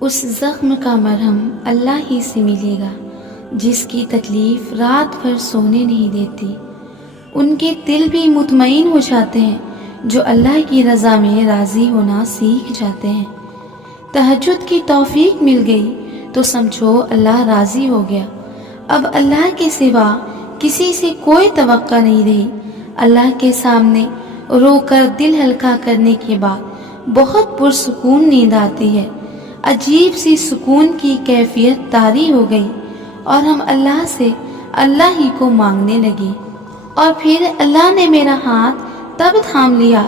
اس زخم کا مرہم اللہ ہی سے ملے گا جس کی تکلیف رات بھر سونے نہیں دیتی۔ ان کے دل بھی مطمئن ہو جاتے ہیں جو اللہ کی رضا میں راضی ہونا سیکھ جاتے ہیں۔ تہجد کی توفیق مل گئی تو سمجھو اللہ راضی ہو گیا۔ اب اللہ کے سوا کسی سے کوئی توقع نہیں رہی۔ اللہ کے سامنے رو کر دل ہلکا کرنے کے بعد بہت پرسکون نیند آتی ہے۔ عجیب سی سکون کی کیفیت طاری ہو گئی اور ہم اللہ سے اللہ ہی کو مانگنے لگے۔ اور پھر اللہ نے میرا ہاتھ تب تھام لیا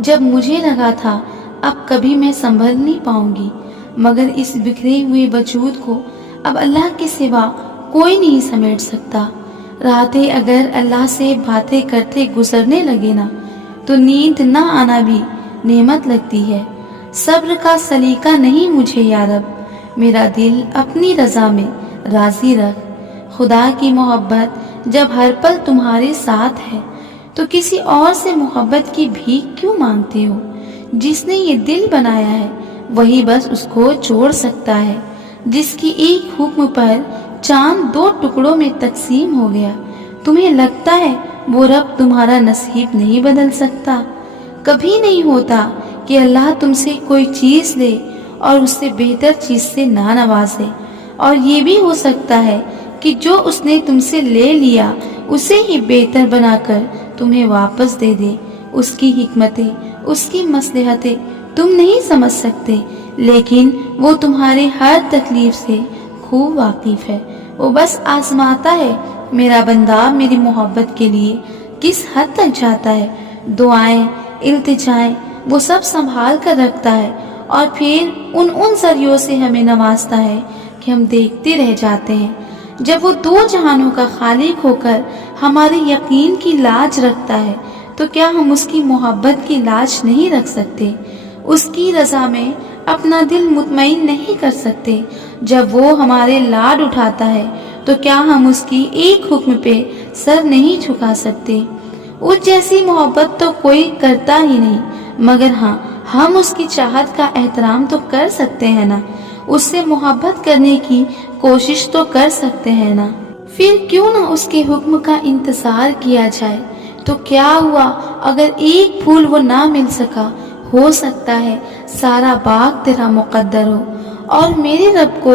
جب مجھے لگا تھا اب کبھی میں سنبھل نہیں پاؤں گی، مگر اس بکھرے ہوئے وجود کو اب اللہ کے سوا کوئی نہیں سمیٹ سکتا۔ راتیں اگر اللہ سے باتیں کرتے گزرنے لگے نا تو نیند نہ آنا بھی نعمت لگتی ہے۔ صبر کا سلیقہ نہیں مجھے یا رب، میرا دل اپنی رضا میں راضی رکھ۔ خدا کی محبت جب ہر پل تمہارے ساتھ ہے تو کسی اور سے محبت کی بھیک کیوں مانگتے ہو؟ جس نے یہ دل بنایا ہے وہی بس اس کو جوڑ سکتا ہے۔ جس کی ایک حکم پر چاند 2 ٹکڑوں میں تقسیم ہو گیا، تمہیں لگتا ہے وہ رب تمہارا نصیب نہیں بدل سکتا؟ کبھی نہیں ہوتا کہ اللہ تم سے کوئی چیز لے اور اس سے بہتر چیز سے نہ نوازے، اور یہ بھی ہو سکتا ہے کہ جو اس نے تم سے لے لیا اسے ہی بہتر بنا کر تمہیں واپس دے دے۔ اس کی حکمتیں، اس کی مصلحتیں تم نہیں سمجھ سکتے، لیکن وہ تمہارے ہر تکلیف سے خوب واقف ہے۔ وہ بس آزماتا ہے میرا بندہ میری محبت کے لیے کس حد تک جاتا ہے۔ دعائیں، التجائیں وہ سب سنبھال کر رکھتا ہے اور پھر ان ذریعوں سے ہمیں نوازتا ہے کہ ہم دیکھتے رہ جاتے ہیں۔ جب وہ 2 جہانوں کا خالق ہو کر ہمارے یقین کی لاج رکھتا ہے تو کیا ہم اس کی محبت کی لاج نہیں رکھ سکتے؟ اس کی رضا میں اپنا دل مطمئن نہیں کر سکتے؟ جب وہ ہمارے لاڈ اٹھاتا ہے تو کیا ہم اس کی ایک حکم پہ سر نہیں جھکا سکتے؟ اس جیسی محبت تو کوئی کرتا ہی نہیں، مگر ہاں ہم اس کی چاہت کا احترام تو کر سکتے ہیں نا، اس سے محبت کرنے کی کوشش تو کر سکتے ہیں نا۔ پھر کیوں نہ اس کے حکم کا انتظار کیا جائے؟ تو کیا ہوا اگر ایک پھول وہ نہ مل سکا؟ ہو سکتا ہے سارا باغ تیرا مقدر ہو۔ اور میرے رب کو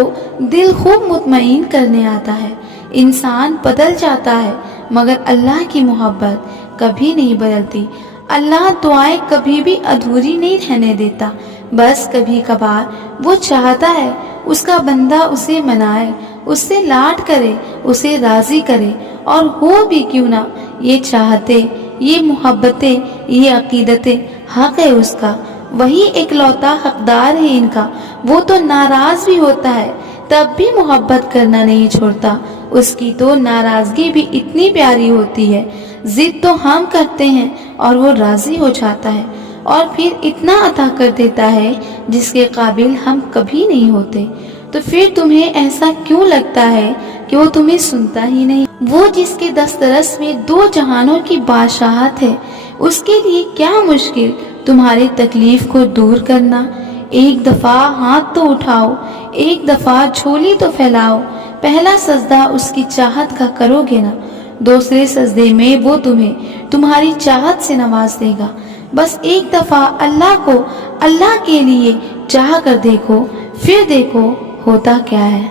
دل خوب مطمئن کرنے آتا ہے۔ انسان بدل جاتا ہے مگر اللہ کی محبت کبھی نہیں بدلتی۔ اللہ دعائیں کبھی بھی ادھوری نہیں رہنے دیتا، بس کبھی کبھار وہ چاہتا ہے اس کا بندہ اسے منائے، اس سے لاڈ کرے، اسے راضی کرے، اور ہو بھی کیوں نہ یہ چاہتے، یہ محبتیں، یہ عقیدتیں حق ہے اس کا، وہی اکلوتا حقدار ہے ان کا۔ وہ تو ناراض بھی ہوتا ہے تب بھی محبت کرنا نہیں چھوڑتا۔ اس کی تو ناراضگی بھی اتنی پیاری ہوتی ہے، ضد تو ہم کرتے ہیں اور وہ راضی ہو جاتا ہے، اور پھر اتنا عطا کر دیتا ہے جس کے قابل ہم کبھی نہیں ہوتے۔ تو پھر تمہیں ایسا کیوں لگتا ہے کہ وہ تمہیں سنتا ہی نہیں؟ وہ جس کے دسترس میں 2 جہانوں کی بادشاہت ہے، اس کے لیے کیا مشکل تمہاری تکلیف کو دور کرنا؟ ایک دفعہ ہاتھ تو اٹھاؤ، ایک دفعہ جھولی تو پھیلاؤ۔ پہلا سجدہ اس کی چاہت کا کرو گے نا، دوسرے سجدے میں وہ تمہیں تمہاری چاہت سے نواز دے گا۔ بس ایک دفعہ اللہ کو اللہ کے لیے چاہ کر دیکھو، پھر دیکھو ہوتا کیا ہے۔